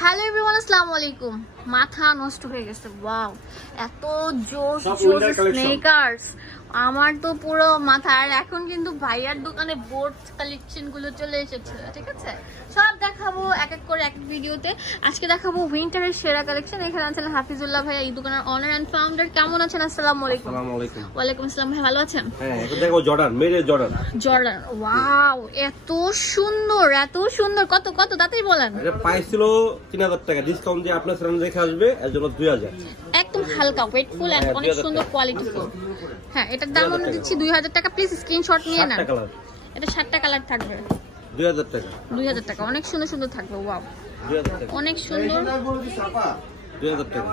Hello everyone, আসসালামু আলাইকুম। মাথা নষ্ট হয়ে গেছে। ওয়াও, এত জোস জোস স্নেকার্স, আমার তো পুরো মাথা। আর এখন কিন্তু ভাইয়ার দোকানে বোর্ড কালেকশন গুলো চলে এসেছে, ঠিক আছে? সব দেখাবো এক এক করে এক এক ভিডিওতে। আজকে দেখাবো উইন্টারের সেরা কালেকশন। এখানে আছেন হাফিজুল্লাহ ভাইয়া, এই দোকানের অনার এন্ড ফাউন্ডার। কেমন আছেন? আসসালামু আলাইকুম। আসসালামু আলাইকুম। ওয়ালাইকুম আসসালাম ভাই, ভালো আছেন? হ্যাঁ, এখন দেখো জর্ডান, মেরে জর্ডান। জর্ডান, ওয়াও, এত সুন্দর এত সুন্দর। কত কত তাতেই বলেন। এটা প্রাইস ছিল 3000 টাকা, ডিসকাউন্ট দিয়ে আপনার সামনে দেখে আসবে এর জন্য 2000। একদম হালকা ওয়েটফুল এন্ড অনেক সুন্দর কোয়ালিটিফুল। হ্যাঁ, এটার দাম আমরা দিচ্ছি 2000 টাকা। প্লিজ স্ক্রিনশট নিয়ে নেন। এটা 7টা কালার থাকবে। 2000 টাকা। 2000 টাকা, অনেক সুন্দর সুন্দর থাকবে। ওয়াও, 2000 টাকা। অনেক সুন্দর। 2000 টাকা।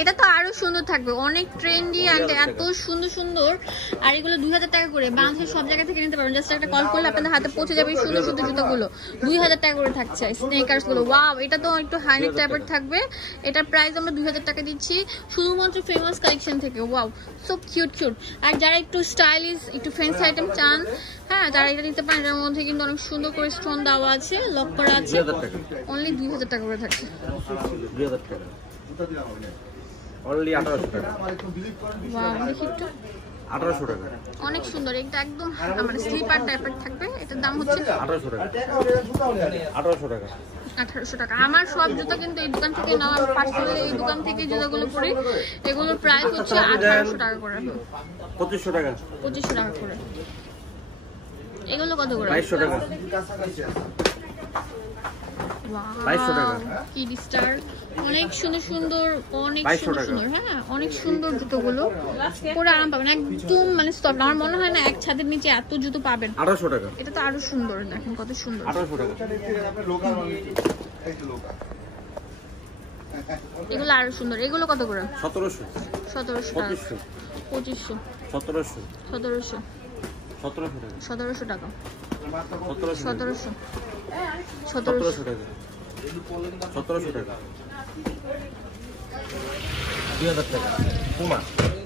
এটা তো আরো সুন্দর থাকবে, অনেক ট্রেন্ডি এন্ড এত সুন্দর সুন্দর। আর এগুলো 2000 টাকা করে। বাংলাদেশের সব জায়গা থেকে নিতে পারবেন। জাস্ট একটা কল করলে আপনাদের হাতে পৌঁছে যাবে এই সুন্দর সুন্দর জুতোগুলো। 2000 টাকা করে থাকছে স্নেকার্স গুলো। ওয়াও, এটা তো একটু হাইনেক টাইপের থাকবে। এটার প্রাইস আমরা 2000 টাকা দিচ্ছি শুধুমাত্র ফেমাস কালেকশন থেকে। Wow, so cute cute. আর যারা একটু স্টাইলিশ, একটু ফ্যান্সি আইটেম চান, হ্যাঁ, যারা এটা নিতে পারেন। এর মধ্যে কিন্তু অনেক সুন্দর করে স্টোন দেওয়া আছে, লক করা আছে। অনলি 2000 টাকা করে থাকছে। 2000 টাকা। অনলি 1800 টাকা। ওয়াও, দেখি একটু। 1800 টাকা। অনেক সুন্দর। এটা একদম মানে স্লিপার টাইপের থাকবে। এটার দাম হচ্ছে 1800 টাকা। 1800 টাকা। 1800 টাকা। আমার সব জুতো কিন্তু এই দোকান থেকে নেওয়া। পার্সোনালি এই দোকান থেকে জুতোগুলো পরি। এগুলোর প্রাইস হচ্ছে 1800 টাকা করে। 2500 টাকা। 2500 টাকা করে। এগুলো কত করে? 2200 টাকা। 2200 টাকা। কিড স্টার, অনেক সুন্দর সুন্দর, অনেক সুন্দর সুন্দর। হ্যাঁ, অনেক সুন্দর জুতোগুলো, পরে আরাম পাবেন একদম, মানে সফট। আমার মনে হয় না এক ছাদের নিচে এত জুতো পাবেন। 1800 টাকা। এটা তো আরো সুন্দর, দেখেন কত সুন্দর। 1800 টাকা। এগুলো আরো সুন্দর। এগুলো কত করে? 1700। 1700 টাকা। 2500। 1700। 1700। 1700 টাকা। 1700 টাকা। 1700 টাকা। 1700। 1700 টাকা। 1700 টাকা। 2000 টাকা। পুমা।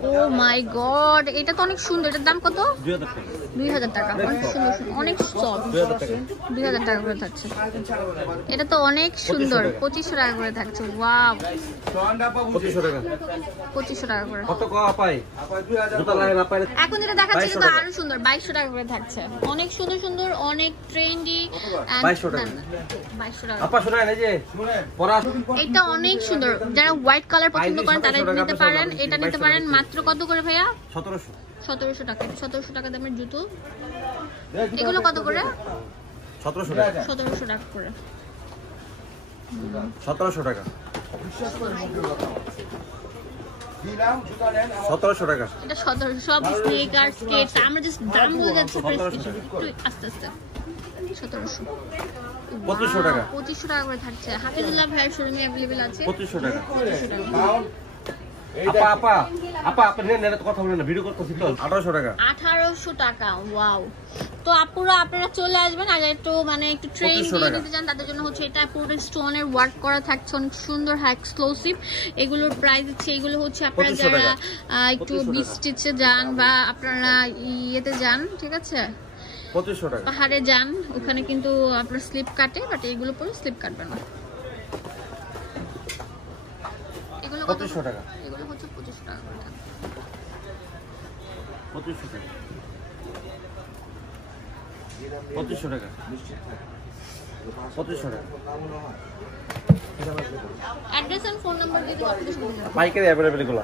ও মাই গড, এটা তো অনেক সুন্দর। এটার দাম কত? 2000 টাকা। 2000 টাকা। অনেক সুন্দর সুন্দর, অনেক সফট। 2000 টাকা। 2000 টাকা করে থাকছে। এটা তো অনেক সুন্দর। 2500 টাকা করে থাকছে। ওয়াও, 2500 টাকা। 2500 টাকা করে। কত কয়া পাই? জুতা লাগে না পাই। এখন যেটা দেখাচ্ছি এটা তো আরো সুন্দর। 2200 টাকা করে থাকছে। অনেক সুন্দর সুন্দর, অনেক ট্রেন্ডি। 2200 টাকা। 2200 টাকা। আপা শুনেন, এই যে পরা। এটা অনেক সুন্দর। যারা হোয়াইট কালার পছন্দ করেন তারা নিতে পারেন। এটা নিতে পারেন মাত্র কত করে ভাইয়া? 1700। 1700 টাকা। 1700 টাকা দামের জুতো। এগুলো কত করে? 1700 টাকা। 1700 টাকা করে। 1700 টাকা। 1700 টাকা। এটা 1700। সব স্নেকার স্কেট, আমরা জাস্ট দাম বলে যাচ্ছি প্রেসক্রিপশন। একটু আস্তে আস্তে। 1700। 2500 টাকা। 2500 টাকা করে থাকছে। হাফিজুল্লাহ ভাইয়ের শোরুমে अवेलेबल আছে। 2500 টাকা। 2500 টাকা। আপা আপা আপা আপনি নেন, তো কথা বলেন না, ভিডিও করতেছি তো। 1800 টাকা। 1800 টাকা। ওয়াও, তো আপুরা আপনারা চলে আসবেন। আর একটু মানে একটু ট্রেন্ডি নিতে চান তাদের জন্য হচ্ছে এটা পুরো স্টোনের ওয়ার্ক করা থাকছে, অনেক সুন্দর, হ্যাঁ এক্সক্লুসিভ। এগুলোর প্রাইস হচ্ছে, এগুলো হচ্ছে আপনারা যারা একটু বিচ টিচে যান বা আপনারা ইয়েতে যান, ঠিক আছে, 2500 টাকা। পাহাড়ে যান, ওখানে কিন্তু আপনার স্লিপ কাটে, বাট এগুলো পরে স্লিপ কাটবে না। এগুলো কত? 2500 টাকা। এগুলো হচ্ছে 2500 টাকা করে থাকবে। 2500 টাকা। 2500 টাকা। 2500 টাকা। অ্যাড্রেস এন্ড ফোন নাম্বার দিয়ে দিলে অফিসে চলে যাবে। পাইকারি অ্যাভেলেবল এগুলো।